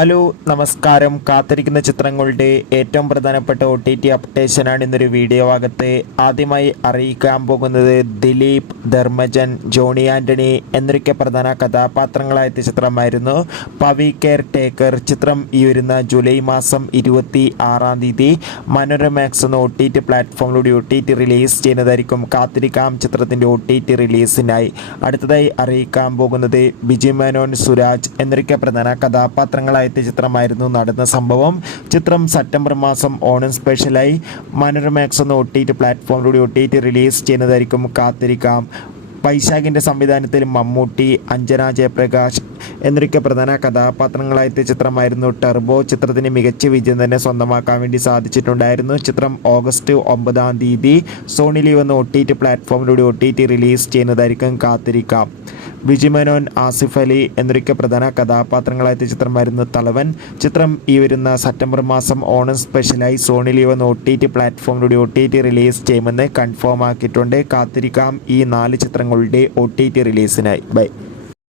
Hello നമസ്കാരം. കാത്തിരിക്കുന്ന ചിത്രങ്ങളുടെ ഏറ്റവും പ്രധാനപ്പെട്ട OTT അപ്ഡേഷനാണ് ഇന്നൊരു വീഡിയോ ഭാഗത്ത് ആദ്യമായി അറിയിക്കാൻ പോകുന്നത്. ദിലീപ്, ധർമ്മജൻ, ജോണി ആൻ്റണി എന്നൊക്കെ പ്രധാന കഥാപാത്രങ്ങളായ ചിത്രമായിരുന്നു പവി കെയർ ടേക്കർ. ചിത്രം ഈ വരുന്ന ജൂലൈ മാസം 26-ാം തീയതി മനോരമാക്സ് എന്ന OTT പ്ലാറ്റ്ഫോമിലൂടെ OTT റിലീസ് ചെയ്യുന്നതായിരിക്കും. കാത്തിരിക്കാം ചിത്രത്തിൻ്റെ OTT റിലീസിനായി. അടുത്തതായി അറിയിക്കാൻ പോകുന്നത് ബിജു മേനോൻ, സുരാജ് എന്നൊക്കെ പ്രധാന കഥാപാത്രങ്ങളായ ചിത്രമായിരുന്നു നടന്ന സംഭവം. ചിത്രം സെപ്റ്റംബർ മാസം ഓണം സ്പെഷ്യലായി മനോരമാക്സ് എന്ന OTT പ്ലാറ്റ്ഫോമിലൂടെ OTT റിലീസ് ചെയ്യുന്നതായിരിക്കും. കാത്തിരിക്കാം. വൈശാഖിൻ്റെ സംവിധാനത്തിൽ മമ്മൂട്ടി, അഞ്ജന ജയപ്രകാശ് എന്നൊക്കെ പ്രധാന കഥാപാത്രങ്ങളായ ചിത്രമായിരുന്നു ടർബോ. ചിത്രത്തിന് മികച്ച വിജയം തന്നെ സ്വന്തമാക്കാൻ വേണ്ടി സാധിച്ചിട്ടുണ്ടായിരുന്നു. ചിത്രം ഓഗസ്റ്റ് 9-ാം തീയതി സോണി ലീവ് എന്ന OTT പ്ലാറ്റ്ഫോമിലൂടെ OTT റിലീസ് ചെയ്യുന്നതായിരിക്കും. കാത്തിരിക്കാം. ബിജു മേനോൻ, ആസിഫ് അലി എന്നൊക്കെ പ്രധാന കഥാപാത്രങ്ങളായ ചിത്രമായിരുന്നു തലവൻ. ചിത്രം ഈ വരുന്ന സെപ്റ്റംബർ മാസം ഓണം സ്പെഷ്യലായി സോണി ലീവ് എന്ന OTT പ്ലാറ്റ്ഫോമിലൂടെ OTT റിലീസ് ചെയ്യുമെന്ന് കൺഫേം ആക്കിയിട്ടുണ്ട്. കാത്തിരിക്കാം ഈ 4 ചിത്രങ്ങളുടെ OTT റിലീസിനായി. ബൈ.